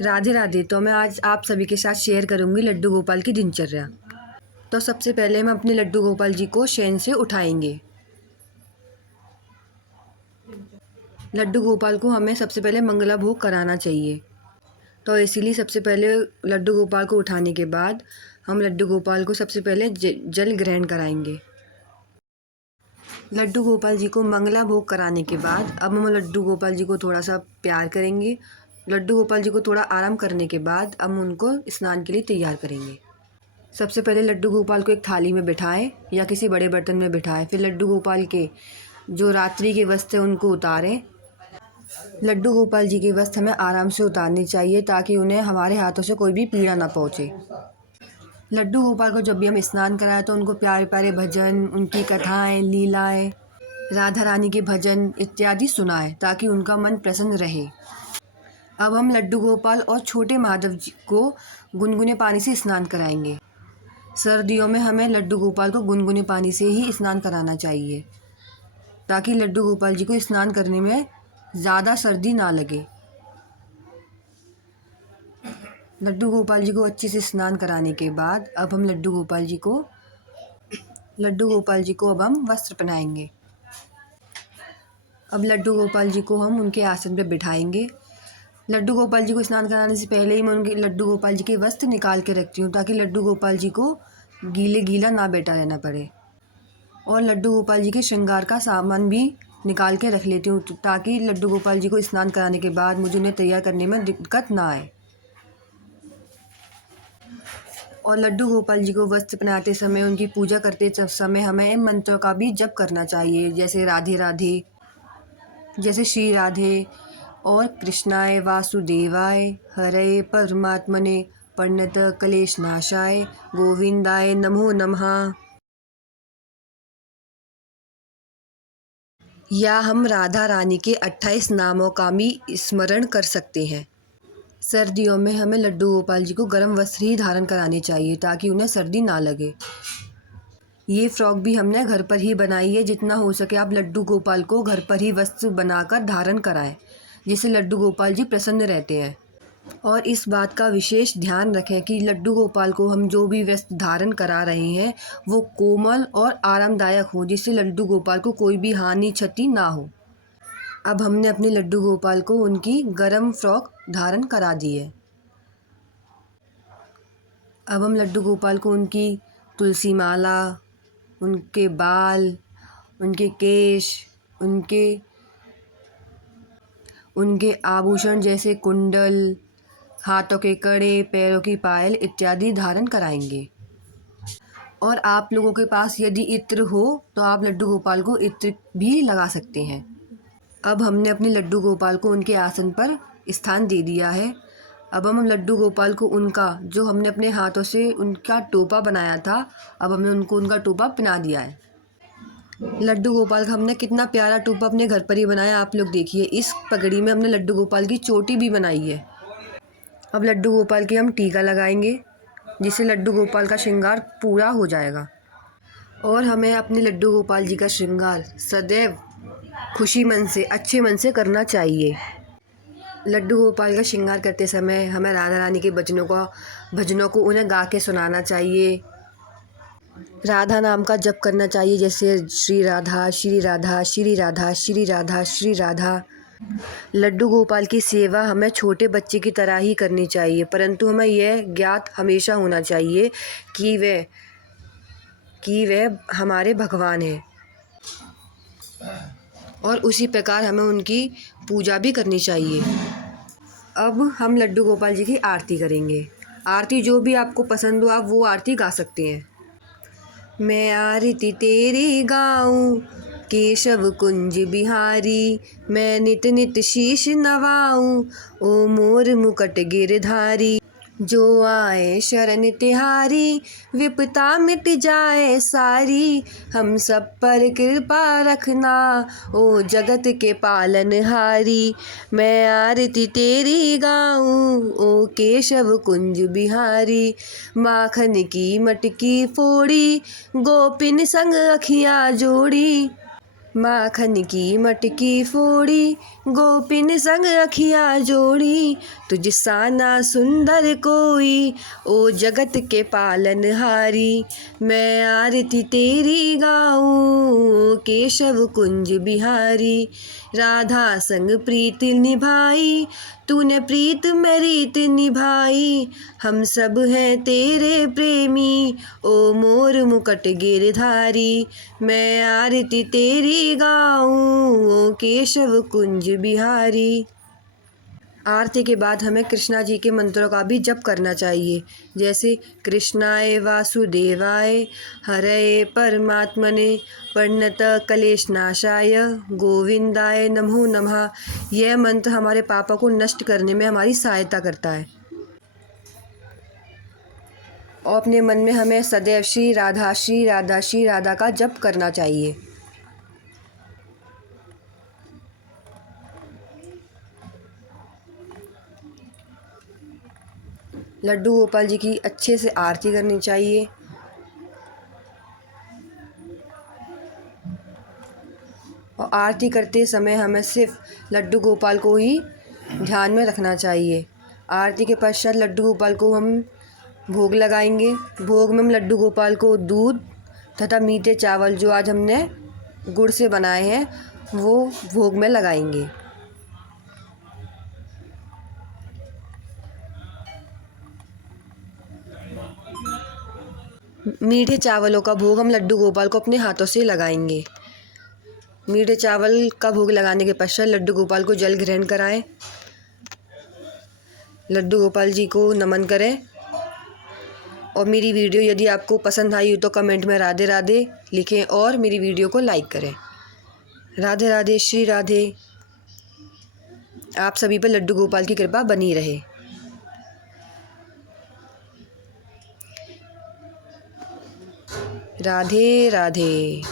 राधे राधे। तो मैं आज आप सभी के साथ शेयर करूंगी लड्डू गोपाल की दिनचर्या। तो सबसे पहले हम अपने लड्डू गोपाल जी को शयन से उठाएंगे। लड्डू गोपाल को हमें सबसे पहले मंगला भोग कराना चाहिए। तो इसीलिए सबसे पहले लड्डू गोपाल को उठाने के बाद हम लड्डू गोपाल को सबसे पहले जल ग्रहण कराएंगे। लड्डू गोपाल जी को मंगला भोग कराने के बाद अब हम लड्डू गोपाल जी को थोड़ा सा प्यार करेंगे। लड्डू गोपाल जी को थोड़ा आराम करने के बाद हम उनको स्नान के लिए तैयार करेंगे। सबसे पहले लड्डू गोपाल को एक थाली में बिठाएं या किसी बड़े बर्तन में बिठाएं। फिर लड्डू गोपाल के जो रात्रि के वस्त्र हैं उनको उतारें। लड्डू गोपाल जी के वस्त्र हमें आराम से उतारने चाहिए ताकि उन्हें हमारे हाथों से कोई भी पीड़ा ना पहुँचे। लड्डू गोपाल को जब भी हम स्नान कराएं तो उनको प्यारे प्यारे भजन, उनकी कथाएं, लीलाएं, राधा रानी के भजन इत्यादि सुनाएं ताकि उनका मन प्रसन्न रहे। अब हम लड्डू गोपाल और छोटे माधव जी को गुनगुने पानी से स्नान कराएंगे। सर्दियों में हमें लड्डू गोपाल को गुनगुने पानी से ही स्नान कराना चाहिए ताकि लड्डू गोपाल जी को स्नान करने में ज़्यादा सर्दी ना लगे। लड्डू गोपाल जी को अच्छे से स्नान कराने के बाद अब हम लड्डू गोपाल जी को अब हम वस्त्र पहनाएंगे। अब लड्डू गोपाल जी को हम उनके आसन पर बिठाएंगे। लड्डू गोपाल जी को स्नान कराने से पहले ही मैं उनके लड्डू गोपाल जी के वस्त्र निकाल के रखती हूँ ताकि लड्डू गोपाल जी को गीला ना बैठा रहना पड़े। और लड्डू गोपाल जी के श्रृंगार का सामान भी निकाल के रख लेती हूँ ताकि लड्डू गोपाल जी को स्नान कराने के बाद मुझे उन्हें तैयार करने में दिक्कत ना आए। और लड्डू गोपाल जी को वस्त्र पहनाते समय, उनकी पूजा करते समय हमें इन मंत्रों का भी जप करना चाहिए, जैसे राधे राधे, जैसे श्री राधे और कृष्णाय वासुदेवाय हरे परमात्मने प्रणत क्लेश नाशाय गोविंदाय नमो नमः। या हम राधा रानी के 28 नामों का भी स्मरण कर सकते हैं। सर्दियों में हमें लड्डू गोपाल जी को गर्म वस्त्र ही धारण कराने चाहिए ताकि उन्हें सर्दी ना लगे। ये फ्रॉक भी हमने घर पर ही बनाई है। जितना हो सके आप लड्डू गोपाल को घर पर ही वस्त्र बनाकर धारण कराएं, जिससे लड्डू गोपाल जी प्रसन्न रहते हैं। और इस बात का विशेष ध्यान रखें कि लड्डू गोपाल को हम जो भी वस्त्र धारण करा रहे हैं वो कोमल और आरामदायक हो, जिससे लड्डू गोपाल को कोई भी हानि क्षति ना हो। अब हमने अपने लड्डू गोपाल को उनकी गर्म फ्रॉक धारण करा दी है। अब हम लड्डू गोपाल को उनकी तुलसी माला, उनके बाल, उनके केश, उनके आभूषण जैसे कुंडल, हाथों के कड़े, पैरों की पायल इत्यादि धारण कराएंगे। और आप लोगों के पास यदि इत्र हो तो आप लड्डू गोपाल को इत्र भी लगा सकते हैं। अब हमने अपने लड्डू गोपाल को उनके आसन पर स्थान दे दिया है। अब हम लड्डू गोपाल को उनका जो हमने अपने हाथों से उनका टोपा बनाया था, अब हमने उनको उनका टोपा पहना दिया है। लड्डू गोपाल का हमने कितना प्यारा टोपा अपने घर पर ही बनाया, आप लोग देखिए। इस पगड़ी में हमने लड्डू गोपाल की चोटी भी बनाई है। अब लड्डू गोपाल की हम टीका लगाएंगे, जिससे लड्डू गोपाल का श्रृंगार पूरा हो जाएगा। और हमें अपने लड्डू गोपाल जी का श्रृंगार सदैव खुशी मन से, अच्छे मन से करना चाहिए। लड्डू गोपाल का श्रृंगार करते समय हमें राधा रानी के भजनों को उन्हें गा के सुनाना चाहिए। राधा नाम का जप करना चाहिए, जैसे श्री राधा श्री राधा श्री राधा श्री राधा श्री राधा। लड्डू गोपाल की सेवा हमें छोटे बच्चे की तरह ही करनी चाहिए, परंतु हमें यह ज्ञात हमेशा होना चाहिए कि वे हमारे भगवान हैं। और उसी प्रकार हमें उनकी पूजा भी करनी चाहिए। अब हम लड्डू गोपाल जी की आरती करेंगे। आरती जो भी आपको पसंद हो आप वो आरती गा सकते हैं। मैं आरती तेरी गाऊं केशव कुंज बिहारी, मैं नित नित शीश नवाऊं ओ मोर मुकुट गिरधारी। जो आए शरण तिहारी विपता मिट जाए सारी, हम सब पर कृपा रखना ओ जगत के पालनहारी। मैं आरती तेरी गाऊं ओ केशव कुंज बिहारी, माखन की मटकी फोड़ी गोपिन संग अखियाँ जोड़ी। माखन की मटकी फोड़ी गोपिन संग अखिया जोड़ी, तुझ साना सुंदर कोई, ओ जगत के पालनहारी। मैं आरती तेरी गाऊं, केशव कुंज बिहारी। राधा संग प्रीत निभाई, तूने प्रीत में रीत निभाई। हम सब हैं तेरे प्रेमी, ओ मोर मुकुट गिरधारी। मैं आरती तेरी गाऊं, ओ केशव कुंज बिहारी। आरती के बाद हमें कृष्णा जी के मंत्रों का भी जप करना चाहिए, जैसे कृष्णाय वासुदेवाय, हरये परमात्मने, प्रणत क्लेश नाशाय, गोविंदाय नमो नमः। यह मंत्र हमारे पापों को नष्ट करने में हमारी सहायता करता है। और अपने मन में हमें सदैव श्री राधा श्री राधा श्री राधा का जप करना चाहिए। लड्डू गोपाल जी की अच्छे से आरती करनी चाहिए। और आरती करते समय हमें सिर्फ लड्डू गोपाल को ही ध्यान में रखना चाहिए। आरती के पश्चात लड्डू गोपाल को हम भोग लगाएंगे। भोग में हम लड्डू गोपाल को दूध तथा मीठे चावल जो आज हमने गुड़ से बनाए हैं वो भोग में लगाएंगे। मीठे चावलों का भोग हम लड्डू गोपाल को अपने हाथों से लगाएंगे। मीठे चावल का भोग लगाने के पश्चात लड्डू गोपाल को जल ग्रहण कराएं। लड्डू गोपाल जी को नमन करें। और मेरी वीडियो यदि आपको पसंद आई हो तो कमेंट में राधे राधे लिखें और मेरी वीडियो को लाइक करें। राधे राधे श्री राधे। आप सभी पर लड्डू गोपाल की कृपा बनी रहे। राधे राधे।